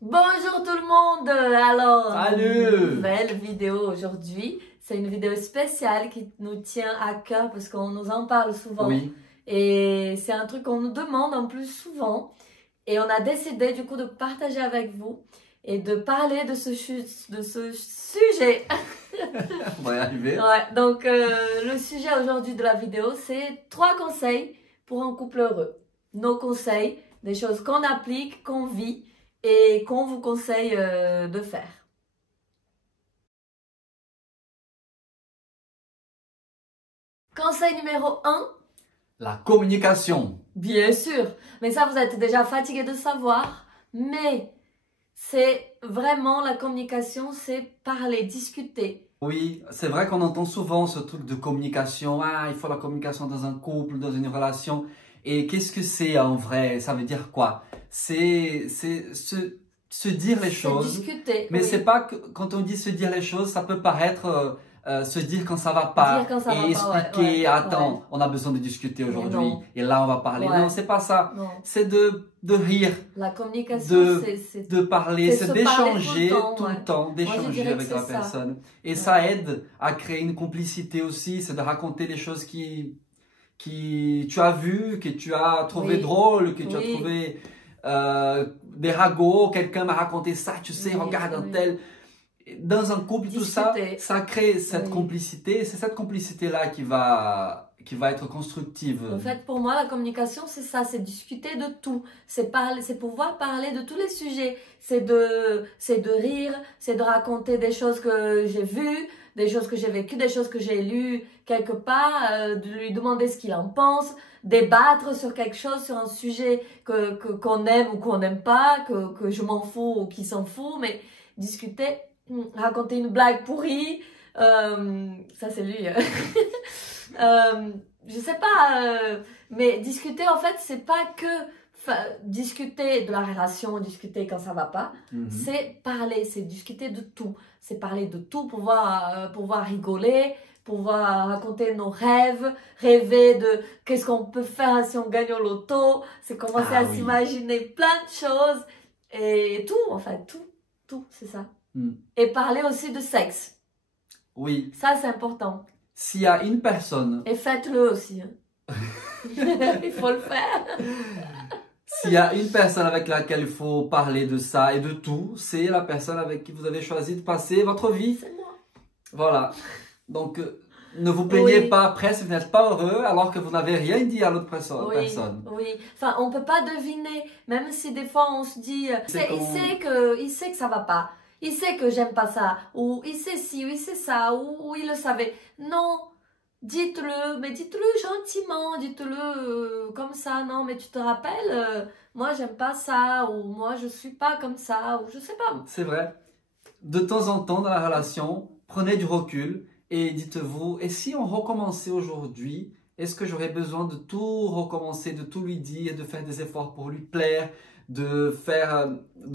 Bonjour tout le monde. Alors, Salut. nouvelle vidéo aujourd'hui. C'est une vidéo spéciale qui nous tient à cœur parce qu'on nous en parle souvent. Oui, Et c'est un truc qu'on nous demande en plus souvent. Et on a décidé du coup de partager avec vous et de parler de ce sujet. on va y arriver. Ouais, donc le sujet aujourd'hui de la vidéo, c'est 3 conseils pour un couple heureux. Nos conseils, des choses qu'on applique, qu'on vit et qu'on vous conseille de faire. Conseil numéro 1, La communication. bien sûr, mais ça vous êtes déjà fatigué de savoir, mais c'est vraiment la communication, c'est parler, discuter. Oui, c'est vrai qu'on entend souvent ce truc de communication. Ah, il faut la communication dans un couple, dans une relation. Et qu'est-ce que c'est en vrai? Ça veut dire quoi? C'est se dire les C'est choses. discuter, Mais oui. c'est pas que quand on dit se dire les choses, ça peut paraître se dire quand ça va pas Dire quand ça va et pas, ouais, expliquer, ouais, attends, ouais. on a besoin de discuter Mais aujourd'hui non. et là on va parler. Ouais. Non, c'est pas ça. Non. C'est de rire, La communication, c'est de parler, c'est c'est se parler d'échanger tout tout le le temps, Moi, je d'échanger dirais que avec c'est la ça. personne. Et Ouais. ça aide à créer une complicité aussi, c'est de raconter des choses qui tu as vues, que tu as trouvé Oui. drôles, que tu as Oui. trouvé des ragots, quelqu'un m'a raconté ça, tu sais, Oui, regarde un oui. tel. Dans un couple, tout ça, Discuter. ça crée cette Oui. complicité. C'est cette complicité-là qui va être constructive. En fait, pour moi, la communication, c'est ça, c'est discuter de tout. C'est parler, c'est pouvoir parler de tous les sujets. C'est de rire, c'est de raconter des choses que j'ai vues, des choses que j'ai vécues, des choses que j'ai lues quelque part, de lui demander ce qu'il en pense, débattre sur quelque chose, sur un sujet qu'on aime ou qu'on n'aime pas, que je m'en fous ou qu'il s'en fout, mais discuter, raconter une blague pourrie, ça c'est lui. Je sais pas, mais discuter en fait, c'est pas que discuter de la relation, discuter quand ça va pas, c'est parler, c'est discuter de tout, c'est parler de tout, pouvoir rigoler, pouvoir raconter nos rêves, rêver de qu'est-ce qu'on peut faire si on gagne au loto, c'est commencer Ah à oui. s'imaginer plein de choses et tout, en fait, tout, c'est ça. Mm. Et parler aussi de sexe, Oui. ça c'est important. S'il y a une personne, Et faites-le aussi. Hein. Il faut le faire. s'il y a une personne avec laquelle il faut parler de ça et de tout, c'est la personne avec qui vous avez choisi de passer votre vie. C'est moi. Voilà. Donc, ne vous plaignez Oui. pas après si vous n'êtes pas heureux alors que vous n'avez rien dit à l'autre personne. Oui. Enfin, on peut pas deviner, même si des fois on se dit, il sait que ça va pas. Il sait que j'aime pas ça. Ou il sait ci, ou il sait ça, ou il le savait. Non. Dites-le, mais dites-le gentiment, dites-le comme ça. Non, mais tu te rappelles, moi j'aime pas ça, ou moi je suis pas comme ça, ou je sais pas. C'est vrai. De temps en temps dans la relation, prenez du recul et dites-vous, et si on recommençait aujourd'hui, est-ce que j'aurais besoin de tout recommencer, de tout lui dire, de faire des efforts pour lui plaire, de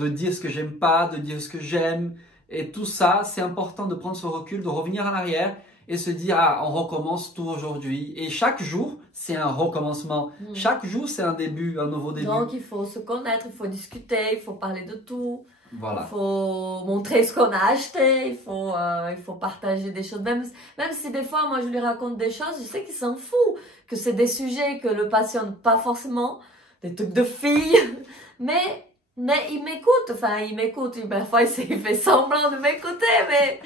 dire ce que j'aime pas, de dire ce que j'aime, et tout ça, c'est important de prendre ce recul, de revenir en arrière et se dire, ah, on recommence tout aujourd'hui. Et chaque jour, c'est un recommencement. Chaque jour, c'est un début, un nouveau début. Donc, il faut se connaître, il faut discuter, il faut parler de tout. Voilà. Il faut montrer ce qu'on a acheté, il faut partager des choses. Même si des fois, moi, je lui raconte des choses, je sais qu'il s'en fout, que c'est des sujets que le passionnent pas forcément, des trucs de filles, mais il m'écoute, enfin, il m'écoute. Parfois, il fait semblant de m'écouter,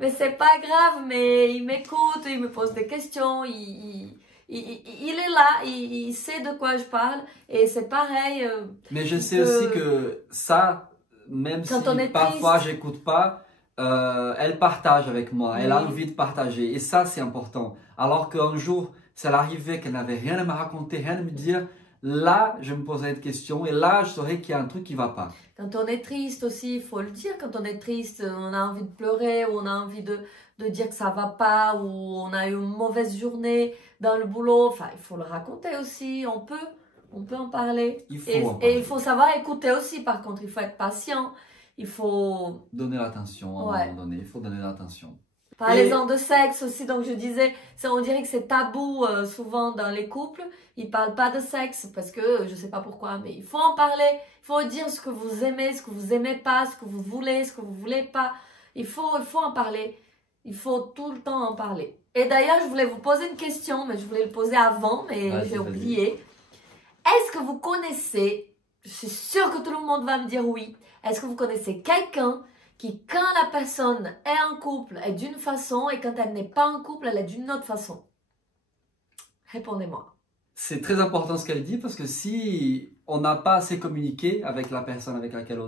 mais c'est pas grave, mais il m'écoute, il me pose des questions, il est là, il sait de quoi je parle, et c'est pareil. Mais je sais aussi que ça, même quand si on est parfois triste, j'écoute pas, elle partage avec moi, oui. elle a envie de partager et ça c'est important. Alors qu'un jour, ça l'arrivait qu'elle n'avait rien à me raconter, rien à me dire, là je me poserais une question et là je saurais qu'il y a un truc qui va pas. Quand on est triste aussi, il faut le dire, quand on est triste, on a envie de pleurer, ou on a envie de dire que ça va pas, ou on a eu une mauvaise journée dans le boulot, enfin il faut le raconter aussi, on peut en parler. Il faut en parler. Et il faut savoir écouter aussi, par contre, il faut être patient, il faut donner l'attention à un ouais. moment donné, il faut donner l'attention. Parlez-en de sexe aussi, donc je disais, on dirait que c'est tabou souvent dans les couples, ils parlent pas de sexe parce que je sais pas pourquoi, mais il faut en parler, il faut dire ce que vous aimez, ce que vous aimez pas, ce que vous voulez, ce que vous voulez pas, il faut en parler, il faut tout le temps en parler. Et d'ailleurs, je voulais vous poser une question, mais je voulais le poser avant, mais j'ai oublié. Est-ce que vous connaissez, je suis sûre que tout le monde va me dire oui, est-ce que vous connaissez quelqu'un qui, quand la personne est en couple, est d'une façon et quand elle n'est pas en couple, elle est d'une autre façon? Répondez-moi. C'est très important ce qu'elle dit parce que si on n'a pas assez communiqué avec la personne avec laquelle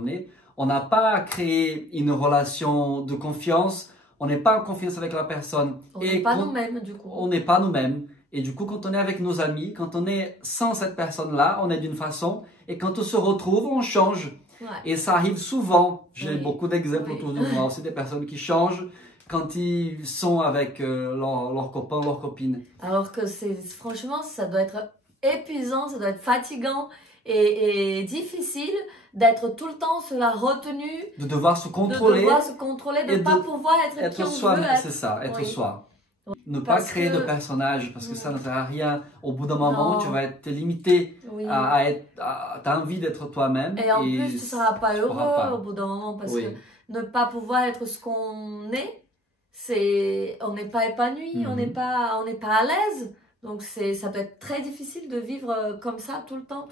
on n'a pas créé une relation de confiance, on n'est pas en confiance avec la personne. On n'est pas nous-mêmes du coup. On n'est pas nous-mêmes. Et du coup, quand on est avec nos amis, quand on est sans cette personne-là, on est d'une façon. Et quand on se retrouve, on change. Ouais. Et ça arrive souvent. J'ai beaucoup d'exemples autour de moi aussi, des personnes qui changent quand ils sont avec leurs copains, leurs copines. Alors que franchement, ça doit être épuisant, ça doit être fatigant et difficile d'être tout le temps sur la retenue. De devoir se contrôler. De ne pas pouvoir être qui on veut être. C'est ça, être soi. Ne pas créer de personnage parce que ça ne sert à rien. Au bout d'un moment, tu vas être limité à t'as envie d'être toi-même. Et en plus, tu ne seras pas heureux au bout d'un moment parce que ne pas pouvoir être ce qu'on est, on n'est pas épanoui, on n'est pas à l'aise. Donc ça peut être très difficile de vivre comme ça tout le temps.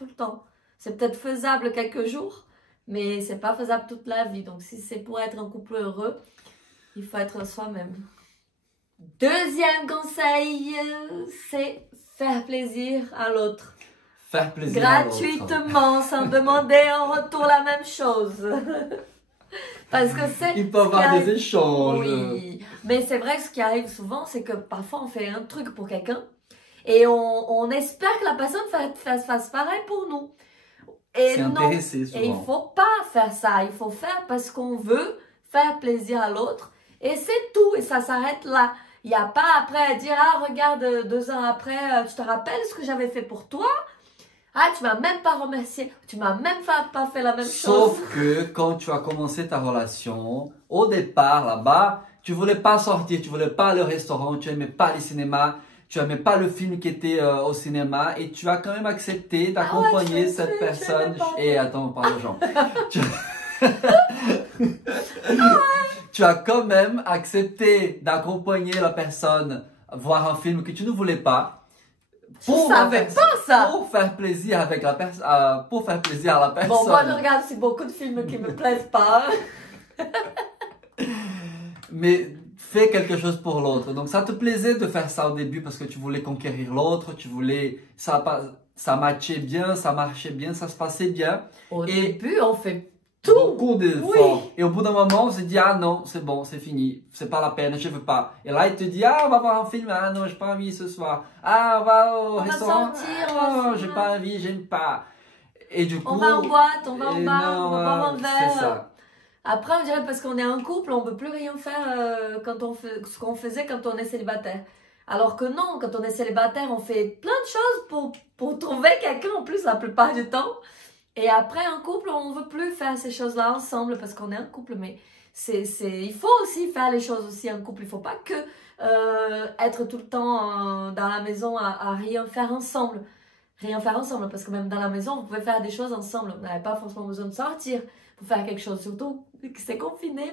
C'est peut-être faisable quelques jours, mais c'est pas faisable toute la vie. Donc si c'est pour être un couple heureux, il faut être soi-même. Deuxième conseil, c'est faire plaisir à l'autre. Faire plaisir gratuitement, sans demander en retour la même chose. Parce que il peut y avoir des échanges. Oui, mais c'est vrai que ce qui arrive souvent, c'est que parfois on fait un truc pour quelqu'un et on espère que la personne fasse pareil pour nous. Et c'est intéressé souvent. Et il ne faut pas faire ça, il faut faire parce qu'on veut faire plaisir à l'autre et c'est tout et ça s'arrête là. Il n'y a pas après à dire, ah regarde 2 ans après, tu te rappelles ce que j'avais fait pour toi? Ah, tu m'as même pas remercié, tu m'as même pas fait la même chose. Sauf que quand tu as commencé ta relation, au départ là-bas, tu voulais pas sortir, tu voulais pas aller au restaurant, tu aimais pas les cinémas, tu aimais pas le film qui était au cinéma et tu as quand même accepté d'accompagner cette personne. Et attends, on parle aux gens. Tu as quand même accepté d'accompagner la personne voir un film que tu ne voulais pas. Pour faire plaisir avec la personne, pour faire plaisir à la personne. Bon, moi je regarde aussi beaucoup de films qui me plaisent pas. Mais fais quelque chose pour l'autre. Donc ça te plaisait de faire ça au début parce que tu voulais conquérir l'autre, tu voulais ça matchait bien, ça marchait bien, ça se passait bien. Au début, on fait beaucoup d'efforts. Oui. Et au bout d'un moment, on se dit, ah non, c'est bon, c'est fini, c'est pas la peine, je veux pas. Et là, il te dit, ah, on va voir un film, ah non, j'ai pas envie ce soir. Ah, on va au restaurant, va sortir, ah, j'ai pas envie, j'aime pas. Et du coup, on va en boîte, on va en bar, on va boire un verre. C'est ça. Après, on dirait parce qu'on est un couple, on peut plus rien faire quand on fait ce qu'on faisait quand on est célibataire. Alors que non, quand on est célibataire, on fait plein de choses pour trouver quelqu'un en plus la plupart du temps. Et après, en couple, on ne veut plus faire ces choses-là ensemble parce qu'on est un couple. Mais il faut aussi faire les choses aussi en couple. Il ne faut pas que être tout le temps dans la maison à rien faire ensemble. Rien faire ensemble parce que même dans la maison, vous pouvez faire des choses ensemble. Vous n'avez pas forcément besoin de sortir pour faire quelque chose. Surtout que c'est confiné,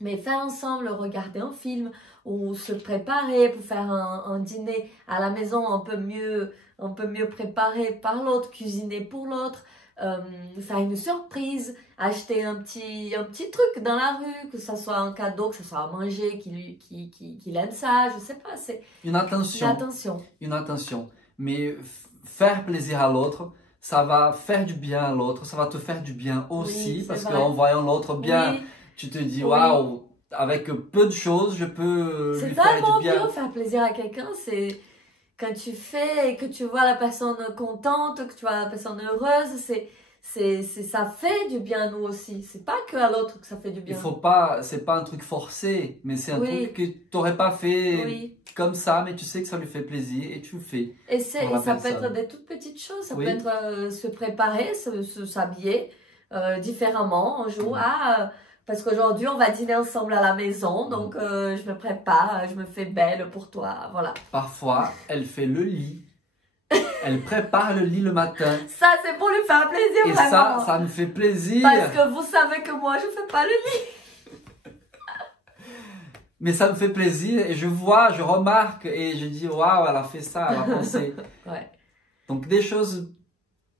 mais faire ensemble, regarder un film ou se préparer pour faire un dîner à la maison un peu mieux préparé par l'autre, cuisiner pour l'autre, faire une surprise, acheter un petit truc dans la rue, que ce soit un cadeau, que ce soit à manger, qu'il aime ça, je sais pas, c'est une attention. Mais faire plaisir à l'autre, ça va faire du bien à l'autre, ça va te faire du bien aussi, oui, parce qu'en voyant l'autre bien, tu te dis, waouh, avec peu de choses, je peux lui faire du bien. C'est tellement bien faire plaisir à quelqu'un, c'est quand tu fais et que tu vois la personne contente, que tu vois la personne heureuse, ça fait du bien à nous aussi. C'est pas que à l'autre que ça fait du bien. C'est pas un truc forcé, mais c'est un truc que tu n'aurais pas fait comme ça, mais tu sais que ça lui fait plaisir et tu le fais. Et ça peut être des toutes petites choses, ça peut être se préparer, s'habiller différemment. Un jour, Parce qu'aujourd'hui, on va dîner ensemble à la maison, donc je me prépare, je me fais belle pour toi, voilà. Parfois, elle fait le lit. Elle prépare le lit le matin. Ça, c'est pour lui faire plaisir, Et vraiment. ça me fait plaisir. Parce que vous savez que moi, je fais pas le lit. Mais ça me fait plaisir et je vois, je remarque et je dis waouh, elle a fait ça, elle a pensé. Ouais. Donc des choses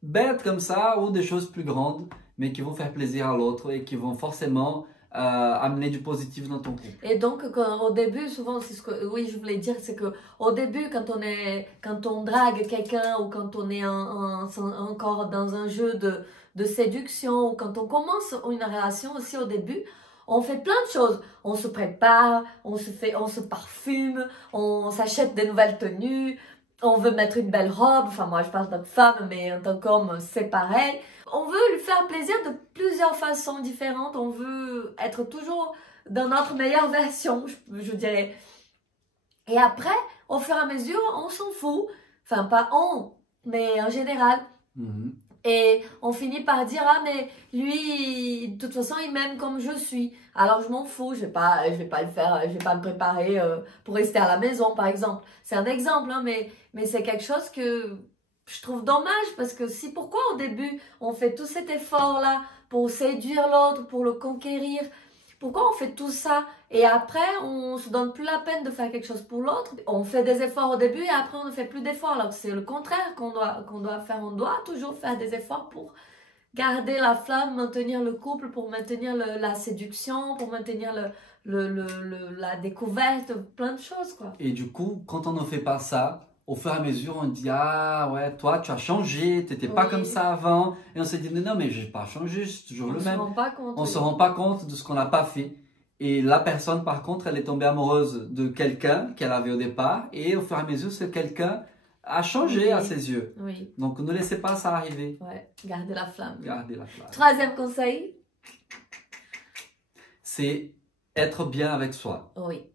bêtes comme ça ou des choses plus grandes, mais qui vont faire plaisir à l'autre et qui vont forcément amener du positif dans ton couple. Et donc, au début, souvent, c'est ce que, oui, je voulais dire, c'est que au début, quand on drague quelqu'un ou quand on est encore dans un jeu de séduction ou quand on commence une relation aussi au début, on fait plein de choses. On se prépare, on se parfume, on s'achète des nouvelles tenues, on veut mettre une belle robe. Enfin, moi, je parle en tant que femme, mais en tant qu'homme, c'est pareil. On veut lui faire plaisir de plusieurs façons différentes. On veut être toujours dans notre meilleure version, je dirais. Et après, au fur et à mesure, on s'en fout. Enfin, pas on, mais en général. Et on finit par dire, ah mais lui, de toute façon, il m'aime comme je suis. Alors je m'en fous, je vais pas le faire, je vais pas me préparer pour rester à la maison, par exemple. C'est un exemple, hein, mais c'est quelque chose que je trouve dommage parce que si pourquoi au début on fait tout cet effort-là pour séduire l'autre, pour le conquérir, pourquoi on fait tout ça et après on se donne plus la peine de faire quelque chose pour l'autre? On fait des efforts au début et après on ne fait plus d'efforts. Alors que c'est le contraire qu'on doit faire. On doit toujours faire des efforts pour garder la flamme, maintenir le couple, pour maintenir la séduction, pour maintenir la découverte, plein de choses quoi. Et du coup, quand on ne fait pas ça, au fur et à mesure, on dit ah ouais, toi tu as changé, t'étais pas comme ça avant. Et on se dit non mais j'ai pas changé, c'est toujours le même. On se rend pas compte. On se rend pas compte de ce qu'on n'a pas fait. Et la personne par contre, elle est tombée amoureuse de quelqu'un qu'elle avait au départ. Et au fur et à mesure, ce quelqu'un a changé à ses yeux. Oui. Donc ne laissez pas ça arriver. Ouais, gardez la flamme. Gardez la flamme. Troisième conseil. C'est être bien avec soi. Oui.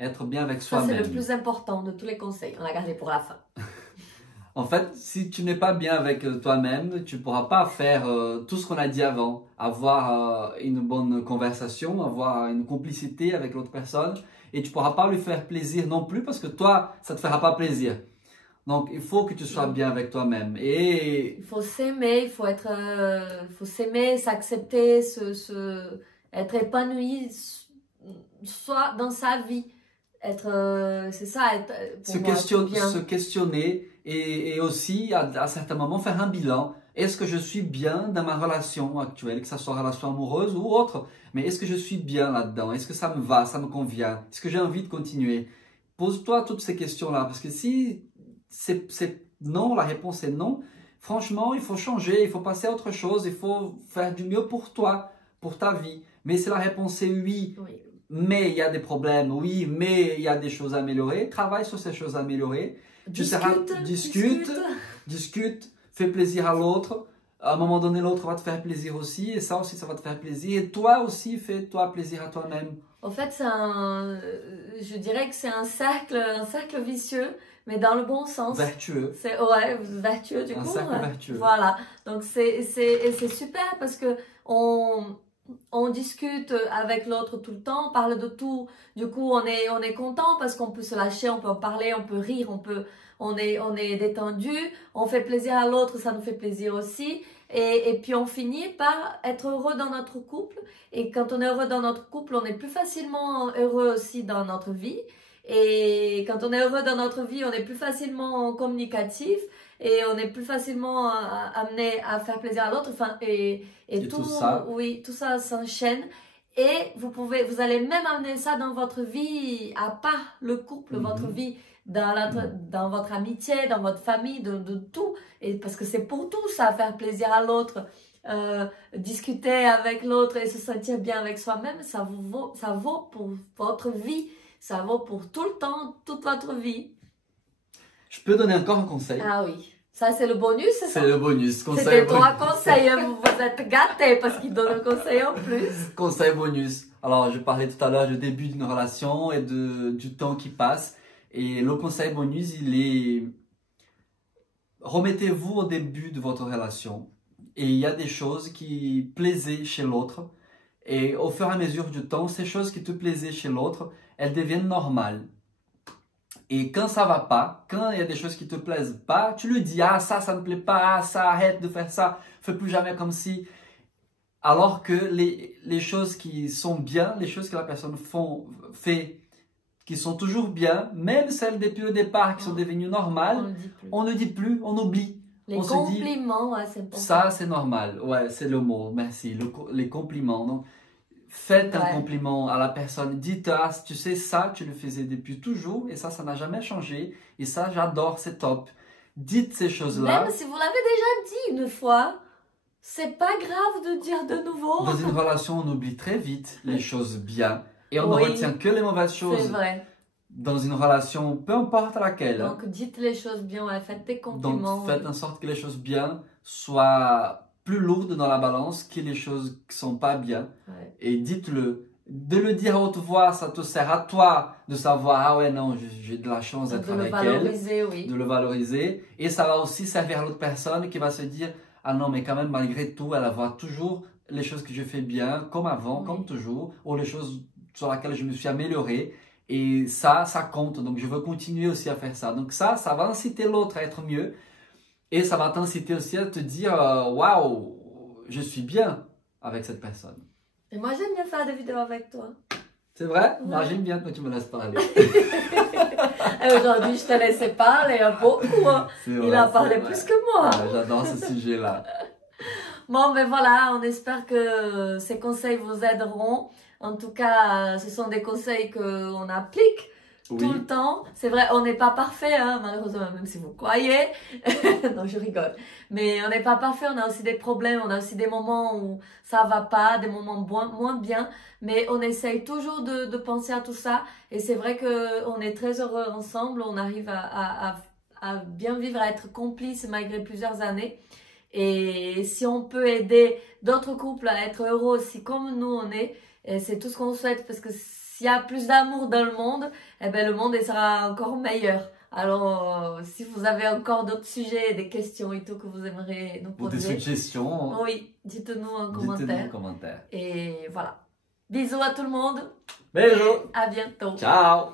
Être bien avec Ça, soi-même. c'est le plus important de tous les conseils. On l'a gardé pour la fin. En fait, si tu n'es pas bien avec toi-même, tu ne pourras pas faire tout ce qu'on a dit avant. Avoir une bonne conversation, avoir une complicité avec l'autre personne. Et tu ne pourras pas lui faire plaisir non plus parce que toi, ça ne te fera pas plaisir. Donc, il faut que tu sois bien avec toi-même. Et il faut s'aimer, il faut s'aimer, s'accepter, être épanoui, soit dans sa vie. C'est ça, se questionner et aussi à certains moments faire un bilan. Est-ce que je suis bien dans ma relation actuelle, que ce soit relation amoureuse ou autre, mais est-ce que je suis bien là-dedans? Est-ce que ça me va, ça me convient? Est-ce que j'ai envie de continuer? Pose-toi toutes ces questions-là, parce que si c'est non, la réponse est non, franchement, il faut changer, il faut passer à autre chose, il faut faire du mieux pour toi, pour ta vie. Mais si la réponse est oui. Mais il y a des problèmes, oui, mais il y a des choses à améliorer. Travaille sur ces choses à améliorer. Discute, fais plaisir à l'autre. À un moment donné, l'autre va te faire plaisir aussi. Et ça aussi, ça va te faire plaisir. Et toi aussi, fais-toi plaisir à toi-même. En fait, je dirais que c'est un cercle vicieux, mais dans le bon sens. Vertueux. Ouais, vertueux du coup. Un cercle vertueux. Voilà. Donc c'est super parce que on discute avec l'autre tout le temps, on parle de tout. Du coup, on est content parce qu'on peut se lâcher, on peut en parler, on peut rire, on est détendu, on fait plaisir à l'autre, ça nous fait plaisir aussi. Et puis on finit par être heureux dans notre couple. Et quand on est heureux dans notre couple, on est plus facilement heureux aussi dans notre vie. Et quand on est heureux dans notre vie, on est plus facilement communicatif. Et on est plus facilement amené à faire plaisir à l'autre. Enfin, et tout ça, oui, tout ça s'enchaîne. Et vous allez même amener ça dans votre vie, à part le couple, votre vie, dans votre amitié, dans votre famille, de tout. Et parce que c'est pour tout ça, faire plaisir à l'autre, discuter avec l'autre et se sentir bien avec soi-même, ça vaut pour votre vie, ça vaut pour tout le temps, toute votre vie. Je peux donner encore un conseil. Ah oui. Ça, c'est le bonus, c'est ça? C'est le bonus. C'était 3 conseils. Vous êtes gâtés parce qu'il donne un conseil en plus. Conseil bonus. Alors, je parlais tout à l'heure du début d'une relation et du temps qui passe. Et le conseil bonus, il est... Remettez-vous au début de votre relation. Et il y a des choses qui plaisaient chez l'autre. Et au fur et à mesure du temps, ces choses qui te plaisaient chez l'autre, elles deviennent normales. Et quand ça va pas, quand il y a des choses qui te plaisent pas, tu lui dis, ah ça me plaît pas, ah ça, arrête de faire ça, fais plus jamais comme si. Alors que les choses qui sont bien, les choses que la personne fait, qui sont toujours bien, même celles depuis le départ qui sont devenues normales, on ne dit plus, on oublie. Les on compliments, ouais, c'est important. Ça c'est normal, ouais, c'est le mot, merci, les compliments. Donc, faites un compliment à la personne, dites, ah, tu sais, ça, tu le faisais depuis toujours, et ça n'a jamais changé, et ça, j'adore, c'est top. Dites ces choses-là. Même si vous l'avez déjà dit une fois, c'est pas grave de dire de nouveau. Dans une relation, on oublie très vite les choses bien, et on ne retient que les mauvaises choses. C'est vrai. Dans une relation, peu importe laquelle. Donc, dites les choses bien, ouais, faites des compliments. Donc, faites en sorte que les choses bien soient plus lourdes dans la balance que les choses qui sont pas bien. Ouais. Et dites-le. De le dire à haute voix, ça te sert à toi de savoir, ah ouais, non, j'ai de la chance d'être avec elle. De le valoriser, oui. De le valoriser. Et ça va aussi servir à l'autre personne qui va se dire, ah non, mais quand même, malgré tout, elle va toujours les choses que je fais bien, comme avant, comme toujours, ou les choses sur lesquelles je me suis amélioré. Et ça compte. Donc, je veux continuer aussi à faire ça. Donc, ça va inciter l'autre à être mieux. Et ça va t'inciter aussi à te dire, waouh, je suis bien avec cette personne. Et moi, j'aime bien faire des vidéos avec toi. C'est vrai? Moi, j'aime bien quand tu me laisses parler. Et aujourd'hui, je te laissais parler beaucoup. Hein. Il a parlé plus que moi. Ouais, j'adore ce sujet-là. Bon, ben voilà, on espère que ces conseils vous aideront. En tout cas, ce sont des conseils qu'on applique tout le temps. C'est vrai, on n'est pas parfait, hein, malheureusement, même si vous croyez. Non, je rigole. Mais on n'est pas parfait, on a aussi des problèmes, on a aussi des moments où ça va pas, des moments moins bien. Mais on essaye toujours de penser à tout ça. Et c'est vrai qu'on est très heureux ensemble, on arrive à bien vivre, à être complices malgré plusieurs années. Et si on peut aider d'autres couples à être heureux aussi comme nous on est, et c'est tout ce qu'on souhaite, parce que s'il y a plus d'amour dans le monde, eh ben le monde sera encore meilleur. Alors, si vous avez encore d'autres sujets, des questions et tout que vous aimeriez nous poser. Ou des suggestions. Oui, dites-nous en commentaire. Et voilà. Bisous à tout le monde. Bisous. À bientôt. Ciao.